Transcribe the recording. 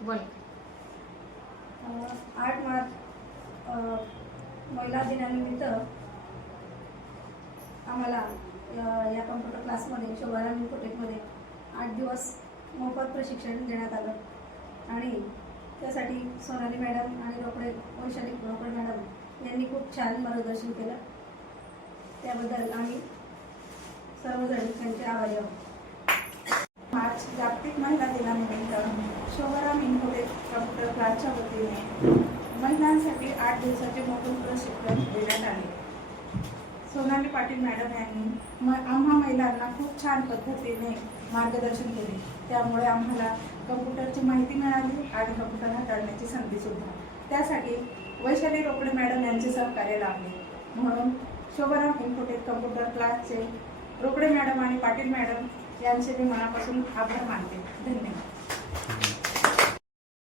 बोल. 8 मार्च महिला दिनानिमित्त आम्हाला या कॉम्प्युटर क्लासमध्ये शोभाराम इन्फोटेकमध्ये 8 दिवस मोफत प्रशिक्षण देण्यात आलं आणि त्यासाठी सोनाली मॅडम आणि वैशाली रोकडे मॅडम यांनी खूप छान मार्गदर्शन केलं. त्याबद्दल आम्ही सर्वजण त्यांचे आभारी आहोत. मार्च जागतिक महिला दिनानिमित्त शोभाराम इन्फोटेक कॉम्प्युटर क्लासच्या वतीने महिलांसाठी 8 दिवसाचे मोफत प्रशिक्षण देण्यात आले. सोनाली पाटील मॅडम यांनी आम्हा महिलांना खूप छान पद्धतीने मार्गदर्शन केले. त्यामुळे आम्हाला कम्प्युटरची माहिती मिळाली आणि कम्प्युटर हाताळण्याची संधीसुद्धा. त्यासाठी वैशाली रोकडे मॅडम यांचे सहकार्य लाभले. म्हणून शोभाराम इन्फोटेक कम्प्युटर क्लासचे रोकडे मॅडम आणि पाटील मॅडम यांचे मी मनापासून आभार मानते. धन्यवाद.